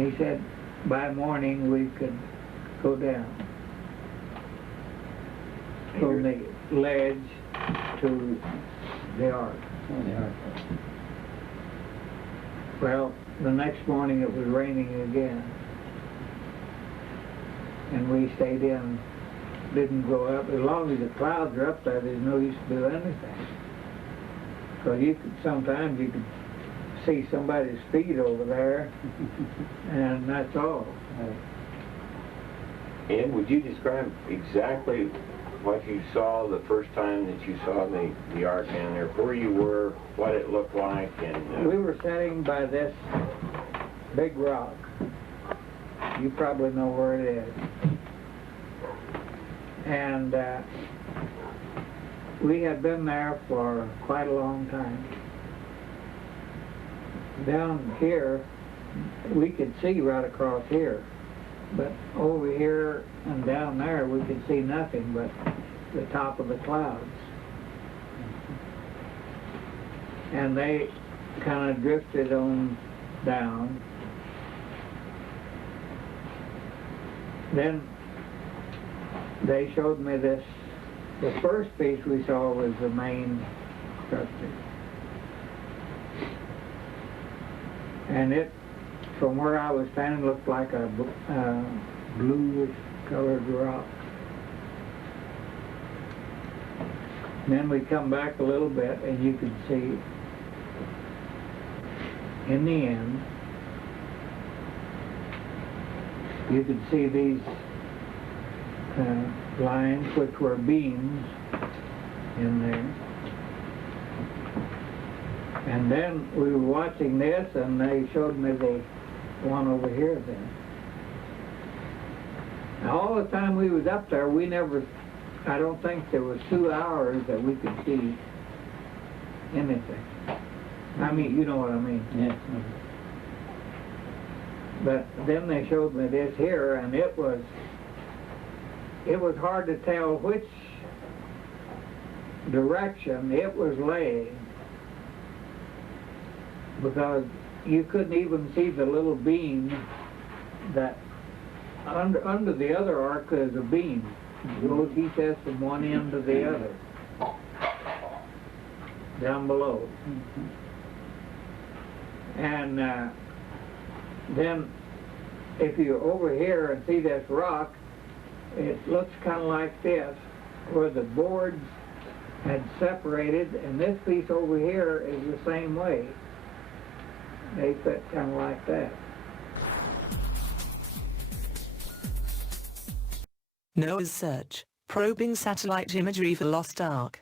He said by morning we could go down from the ledge to the ARK. Oh, the ARK. Well, the next morning it was raining again, and we stayed in, didn't go up. As long as the clouds are up there, there's no use to do anything. Because sometimes you could see somebody's feet over there, and that's all. And would you describe exactly what you saw the first time that you saw the ARK down there, where you were, what it looked like, and... We were sitting by this big rock. You probably know where it is. And we had been there for quite a long time. Down here, we could see right across here. But over here and down there, we could see nothing but the top of the clouds. And they kind of drifted on down. Then they showed me this. The first piece we saw was the main structure. And it, from where I was standing, looked like a bluish colored rock. And then we come back a little bit and you could see in the end, you could see these lines which were beams in there. And then we were watching this and they showed me the one over here then. Now, all the time we was up there, we never, I don't think there was 2 hours that we could see anything. I mean, you know what I mean. Yes. But then they showed me this here, and it was hard to tell which direction it was laying, because you couldn't even see the little beam that under the other ARK is a beam. It goes, he says, from one end to the other, down below. And then if you're over here and see this rock, it looks kind of like this, where the boards had separated, and this piece over here is the same way. They fit kind of like that. NOAA's search, probing satellite imagery for lost ARK.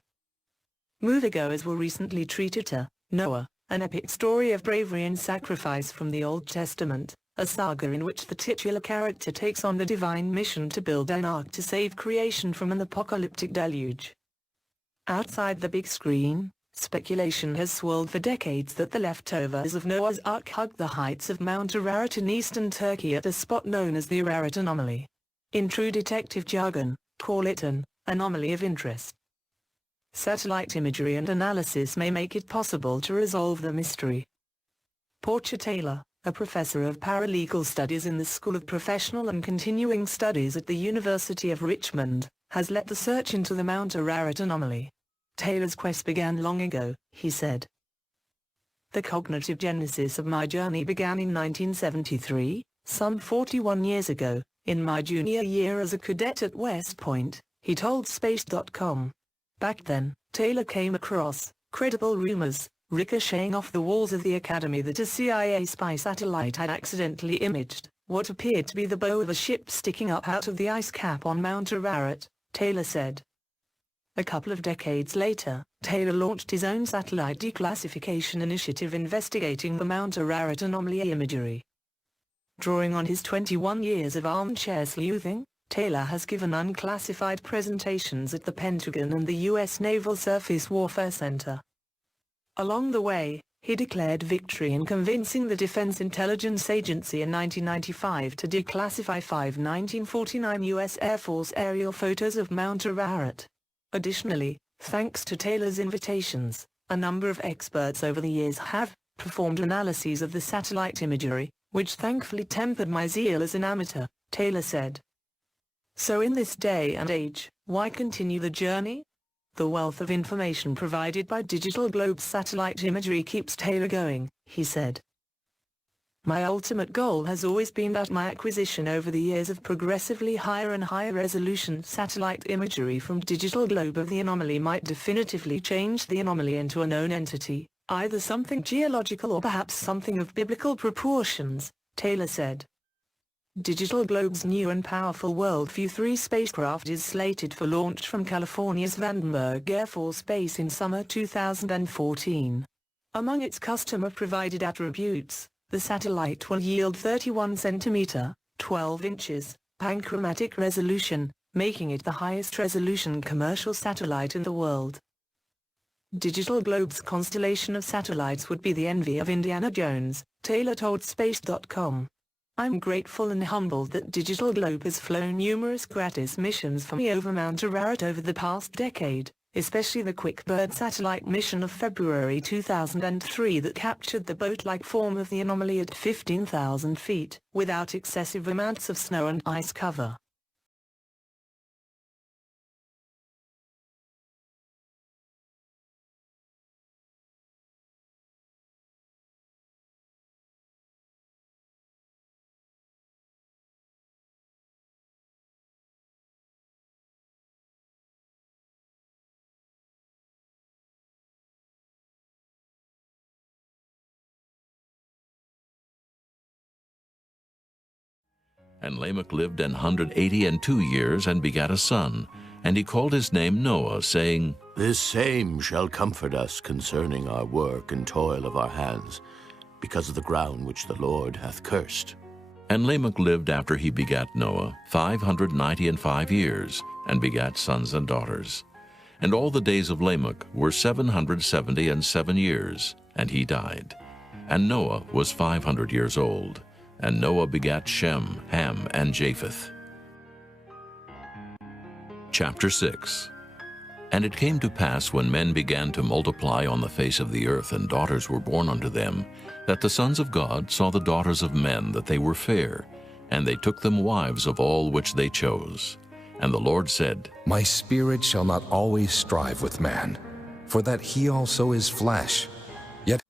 Moviegoers were recently treated to Noah, an epic story of bravery and sacrifice from the Old Testament, a saga in which the titular character takes on the divine mission to build an ark to save creation from an apocalyptic deluge. Outside the big screen, speculation has swirled for decades that the leftovers of Noah's Ark hugged the heights of Mount Ararat in eastern Turkey at a spot known as the Ararat Anomaly. In true detective jargon, call it an anomaly of interest. Satellite imagery and analysis may make it possible to resolve the mystery. Portia Taylor, a professor of paralegal studies in the School of Professional and Continuing Studies at the University of Richmond, has led the search into the Mount Ararat anomaly. Taylor's quest began long ago, he said. The cognitive genesis of my journey began in 1973, some 41 years ago, in my junior year as a cadet at West Point, he told Space.com. Back then, Taylor came across credible rumors, ricocheting off the walls of the academy, that a CIA spy satellite had accidentally imaged what appeared to be the bow of a ship sticking up out of the ice cap on Mount Ararat, Taylor said. A couple of decades later, Taylor launched his own satellite declassification initiative investigating the Mount Ararat anomaly imagery. Drawing on his 21 years of armchair sleuthing, Taylor has given unclassified presentations at the Pentagon and the U.S. Naval Surface Warfare Center. Along the way, he declared victory in convincing the Defense Intelligence Agency in 1995 to declassify 5 1949 U.S. Air Force aerial photos of Mount Ararat. Additionally, thanks to Taylor's invitations, a number of experts over the years have performed analyses of the satellite imagery, which thankfully tempered my zeal as an amateur, Taylor said. So in this day and age, why continue the journey? The wealth of information provided by Digital Globe's satellite imagery keeps Taylor going, he said. My ultimate goal has always been that my acquisition over the years of progressively higher and higher resolution satellite imagery from Digital Globe of the anomaly might definitively change the anomaly into a known entity, either something geological or perhaps something of biblical proportions, Taylor said. Digital Globe's new and powerful WorldView 3 spacecraft is slated for launch from California's Vandenberg Air Force Base in summer 2014. Among its customer-provided attributes, the satellite will yield 31 cm, 12 inches, panchromatic resolution, making it the highest resolution commercial satellite in the world. Digital Globe's constellation of satellites would be the envy of Indiana Jones, Taylor told Space.com. I'm grateful and humbled that Digital Globe has flown numerous gratis missions for me over Mount Ararat over the past decade, especially the QuickBird satellite mission of February 2003 that captured the boat-like form of the anomaly at 15,000 feet, without excessive amounts of snow and ice cover. And Lamech lived 182 years and begat a son, and he called his name Noah, saying, This same shall comfort us concerning our work and toil of our hands, because of the ground which the Lord hath cursed. And Lamech lived after he begat Noah 595 years, and begat sons and daughters. And all the days of Lamech were 777 years, and he died. And Noah was 500 years old. And Noah begat Shem, Ham, and Japheth. Chapter 6. And it came to pass, when men began to multiply on the face of the earth, and daughters were born unto them, that the sons of God saw the daughters of men, that they were fair, and they took them wives of all which they chose. And the Lord said, My spirit shall not always strive with man, for that he also is flesh. Yet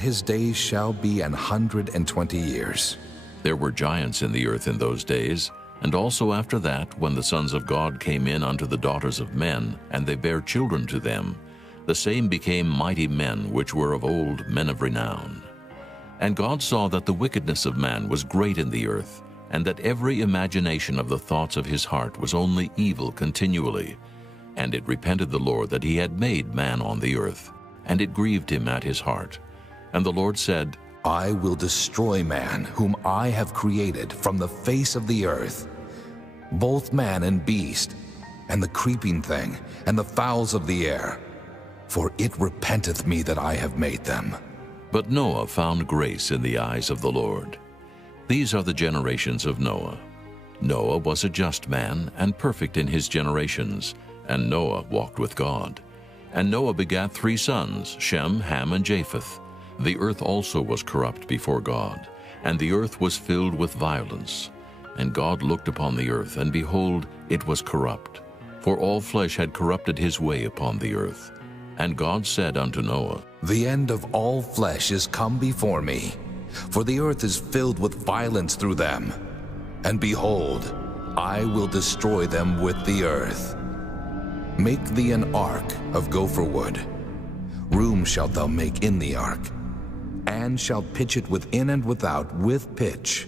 his days shall be 120 years. There were giants in the earth in those days, and also after that, when the sons of God came in unto the daughters of men, and they bare children to them, the same became mighty men, which were of old, men of renown. And God saw that the wickedness of man was great in the earth, and that every imagination of the thoughts of his heart was only evil continually. And it repented the Lord that he had made man on the earth, and it grieved him at his heart. And the Lord said, I will destroy man, whom I have created from the face of the earth, both man and beast, and the creeping thing, and the fowls of the air, for it repenteth me that I have made them. But Noah found grace in the eyes of the Lord. These are the generations of Noah. Noah was a just man, and perfect in his generations, and Noah walked with God. And Noah begat 3 sons, Shem, Ham, and Japheth. The earth also was corrupt before God, and the earth was filled with violence. And God looked upon the earth, and behold, it was corrupt, for all flesh had corrupted his way upon the earth. And God said unto Noah, The end of all flesh is come before me, for the earth is filled with violence through them. And behold, I will destroy them with the earth. Make thee an ark of gopher wood. Room shalt thou make in the ark, and shalt pitch it within and without with pitch.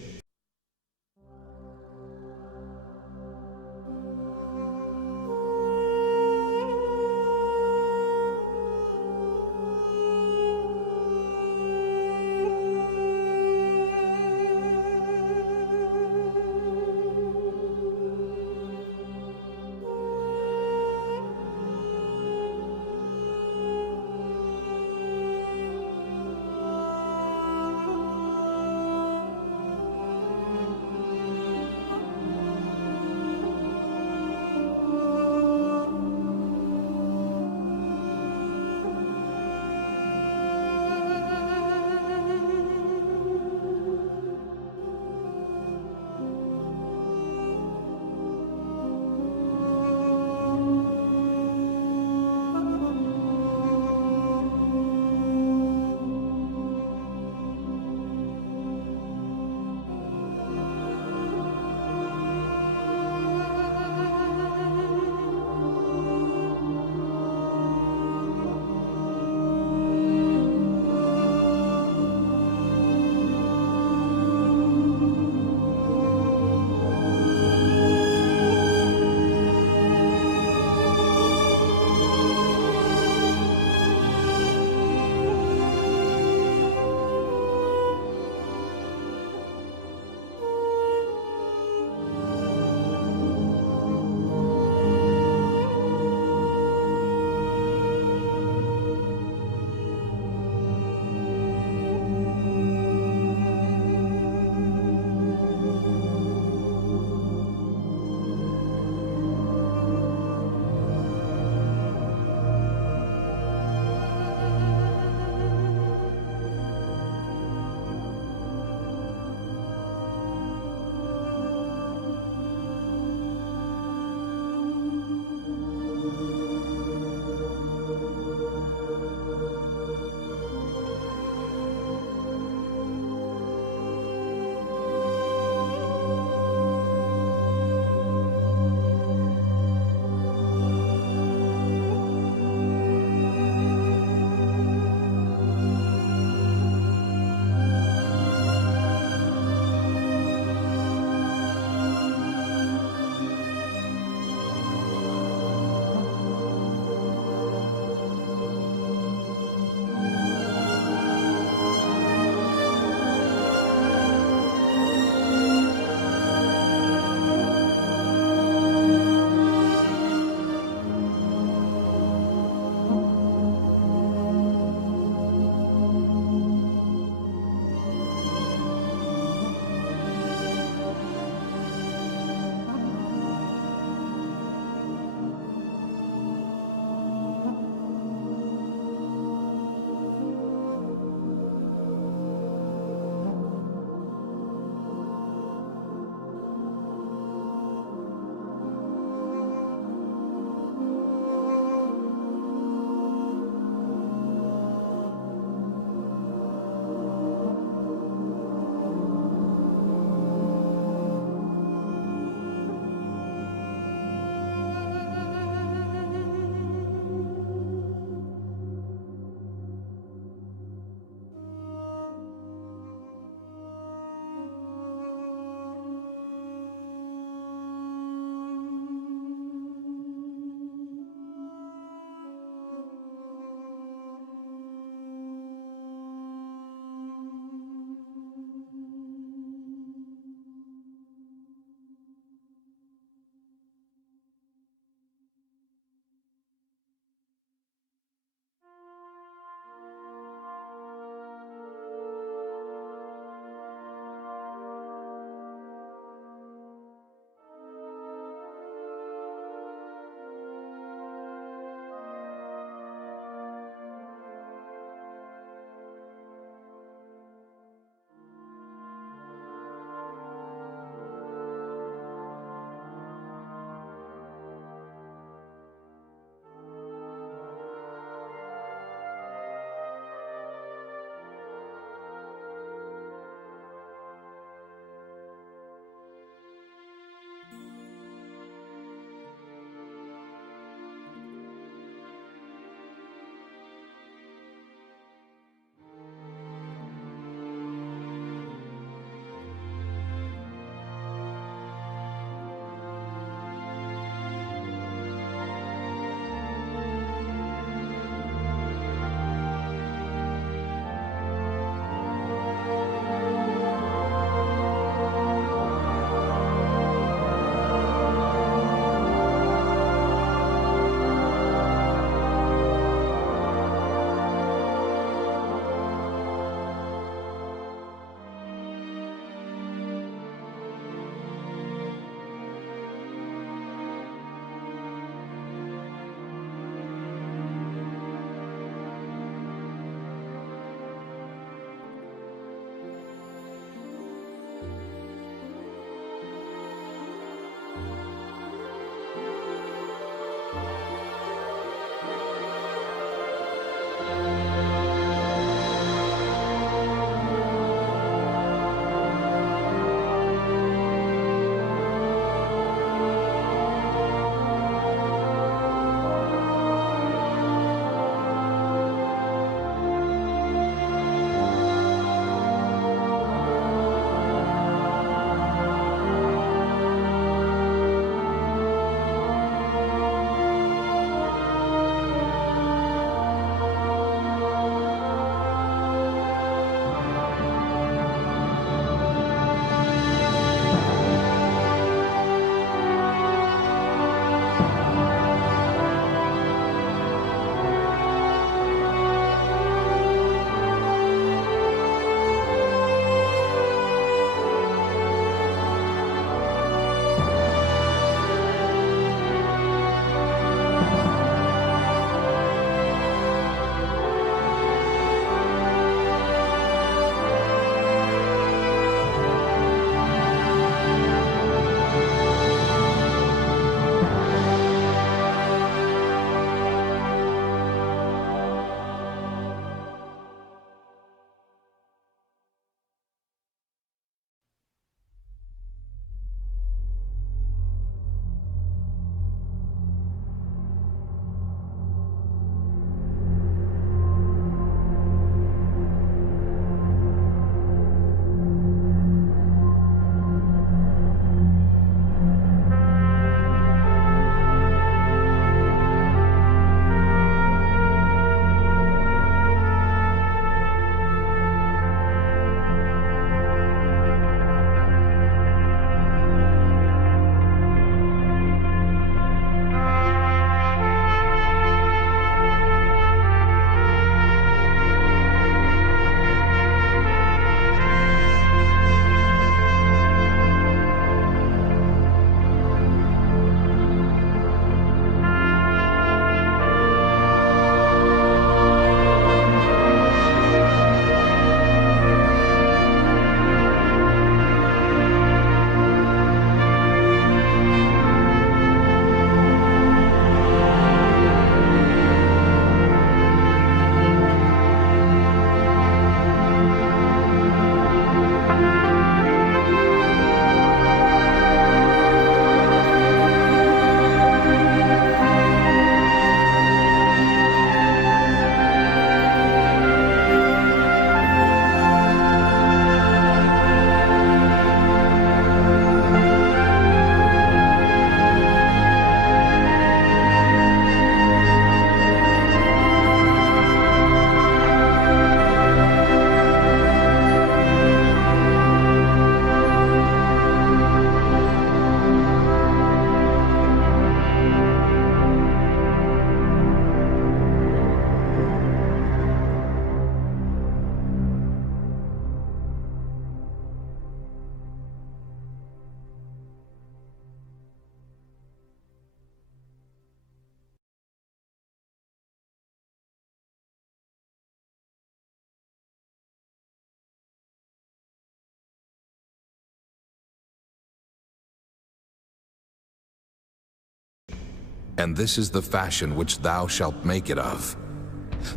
And this is the fashion which thou shalt make it of.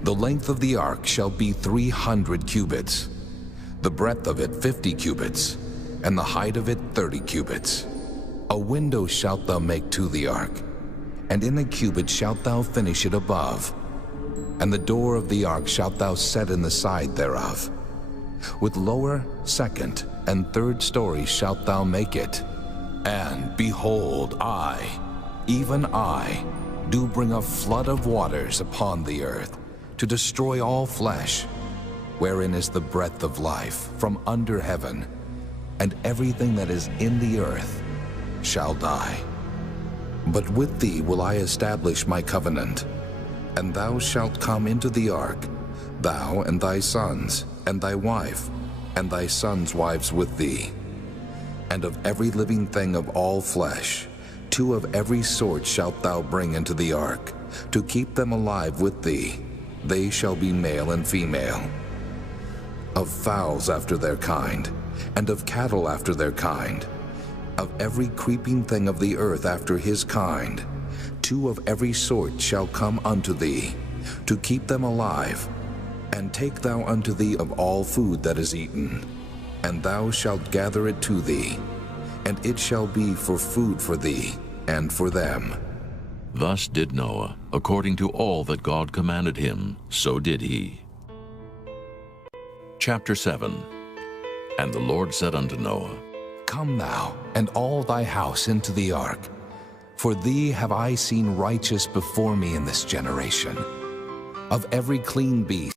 The length of the ark shall be 300 cubits, the breadth of it 50 cubits, and the height of it 30 cubits. A window shalt thou make to the ark, and in a cubit shalt thou finish it above. And the door of the ark shalt thou set in the side thereof. With lower, second, and third stories shalt thou make it. And behold, I, even I, do bring a flood of waters upon the earth, to destroy all flesh, wherein is the breath of life from under heaven, and everything that is in the earth shall die. But with thee will I establish my covenant, and thou shalt come into the ark, thou and thy sons, and thy wife, and thy sons' wives with thee. And of every living thing of all flesh, 2 of every sort shalt thou bring into the ark, to keep them alive with thee. They shall be male and female. Of fowls after their kind, and of cattle after their kind, of every creeping thing of the earth after his kind, 2 of every sort shall come unto thee, to keep them alive. And take thou unto thee of all food that is eaten, and thou shalt gather it to thee, and it shall be for food for thee and for them. Thus did Noah, according to all that God commanded him, so did he. Chapter 7. And the Lord said unto Noah, Come thou, and all thy house into the ark, for thee have I seen righteous before me in this generation. Of every clean beast,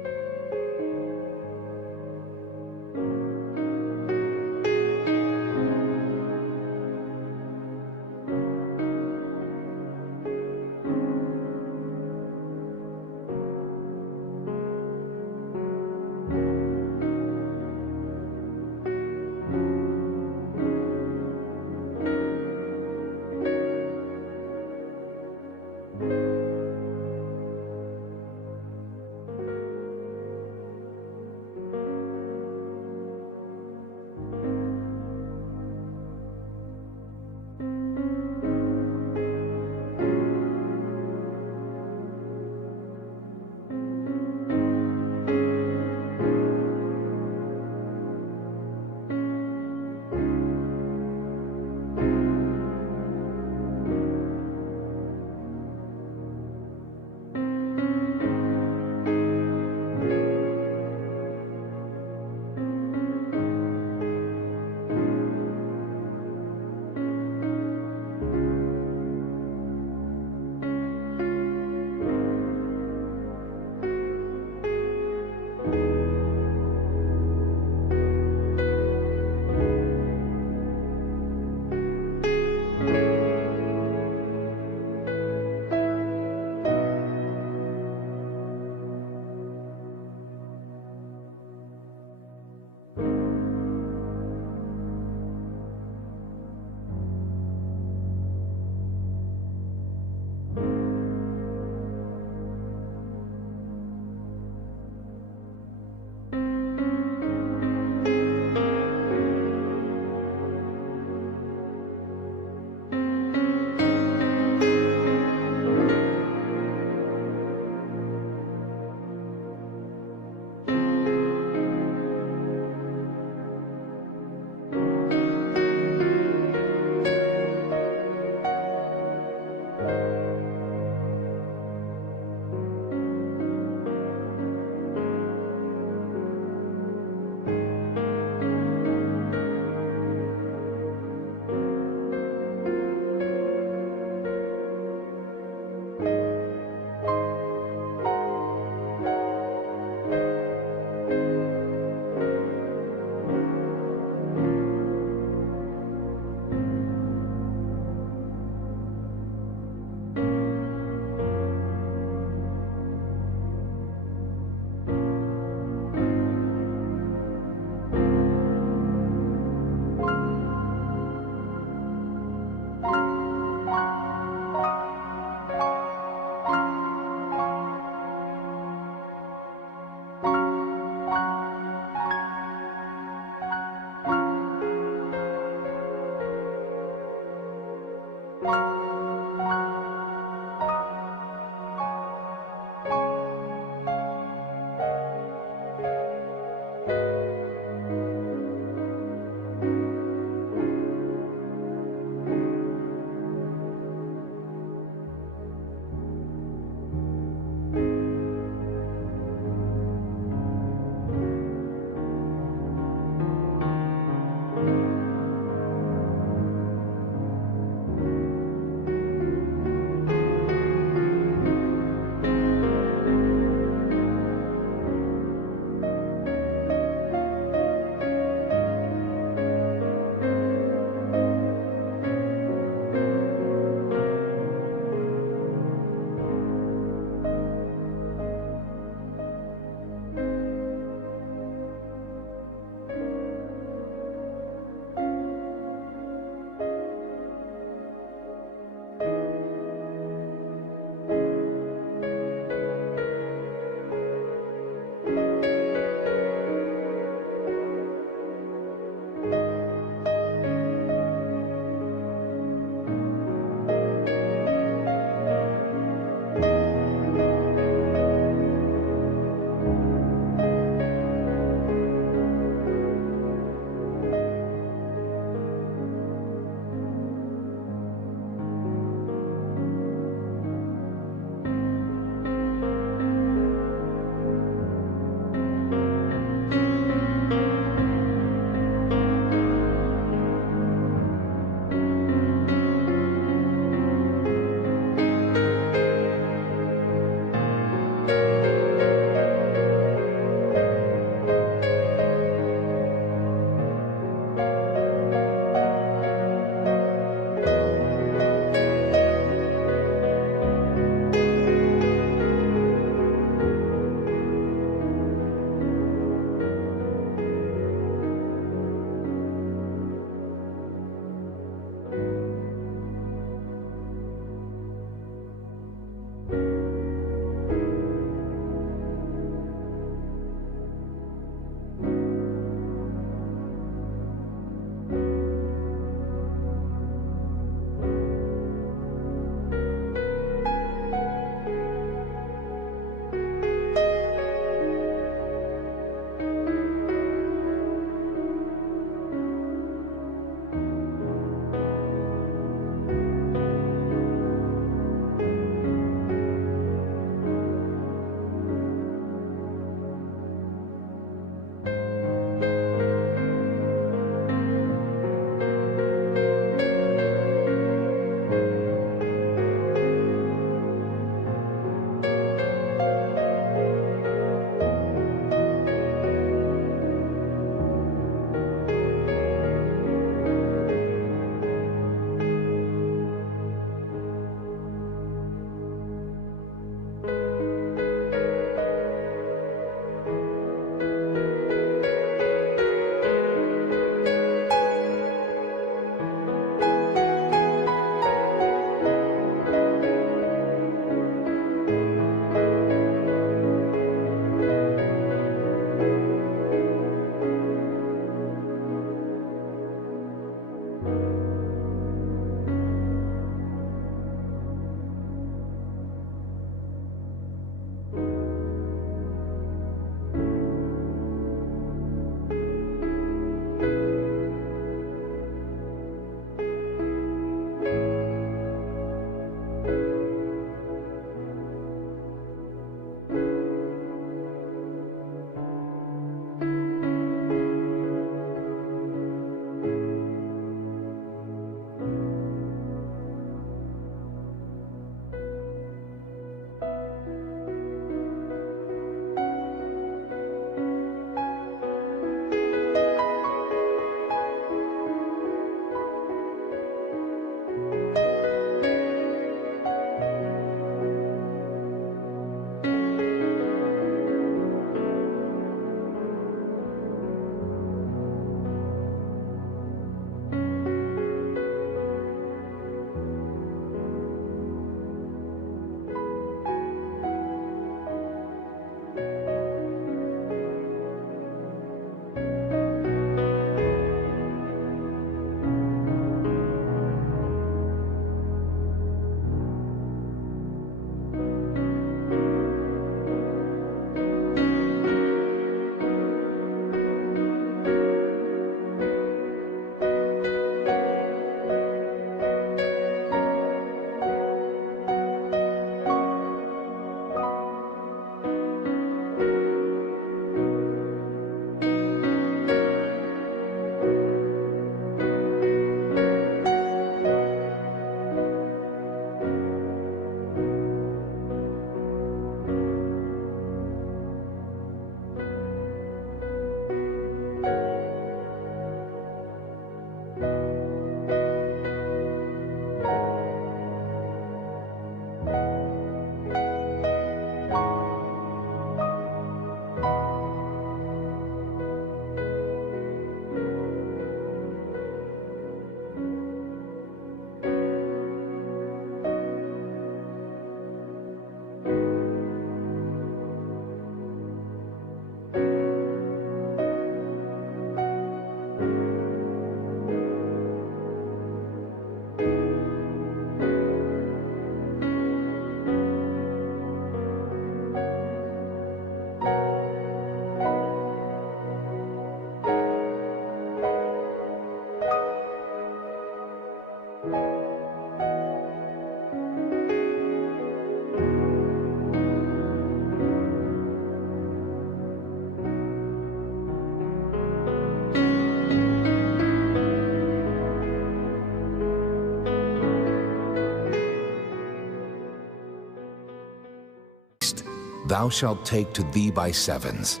thou shalt take to thee by sevens,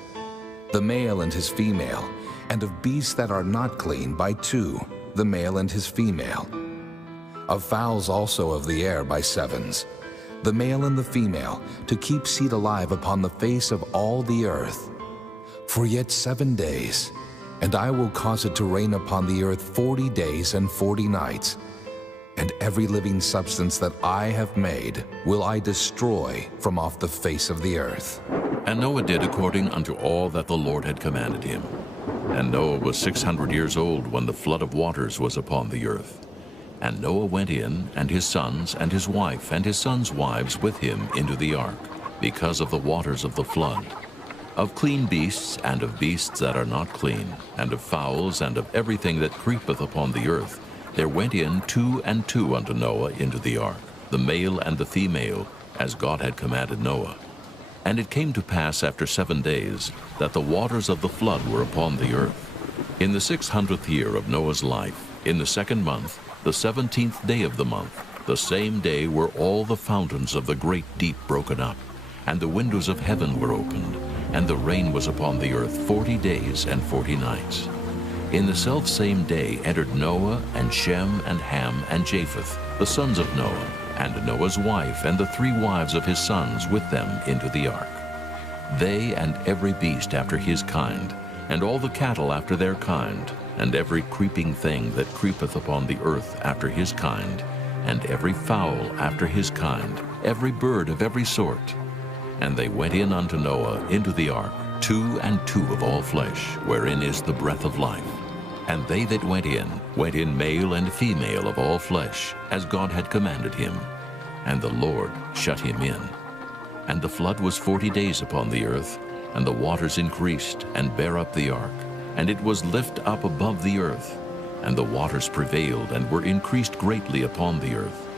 the male and his female, and of beasts that are not clean by two, the male and his female. Of fowls also of the air by sevens, the male and the female, to keep seed alive upon the face of all the earth. For yet 7 days, and I will cause it to rain upon the earth 40 days and 40 nights, and every living substance that I have made will I destroy from off the face of the earth. And Noah did according unto all that the Lord had commanded him. And Noah was 600 years old when the flood of waters was upon the earth. And Noah went in, and his sons, and his wife, and his sons' wives with him into the ark, because of the waters of the flood. Of clean beasts, and of beasts that are not clean, and of fowls, and of everything that creepeth upon the earth, there went in 2 and 2 unto Noah into the ark, the male and the female, as God had commanded Noah. And it came to pass after 7 days, that the waters of the flood were upon the earth. In the 600th year of Noah's life, in the 2nd month, the 17th day of the month, the same day were all the fountains of the great deep broken up, and the windows of heaven were opened, and the rain was upon the earth 40 days and 40 nights. In the selfsame day entered Noah, and Shem, and Ham, and Japheth, the sons of Noah, and Noah's wife, and the 3 wives of his sons with them into the ark. They and every beast after his kind, and all the cattle after their kind, and every creeping thing that creepeth upon the earth after his kind, and every fowl after his kind, every bird of every sort. And they went in unto Noah into the ark, 2 and 2 of all flesh, wherein is the breath of life. And they that went in male and female of all flesh, as God had commanded him. And the Lord shut him in. And the flood was 40 days upon the earth, and the waters increased, and bare up the ark, and it was lift up above the earth. And the waters prevailed, and were increased greatly upon the earth.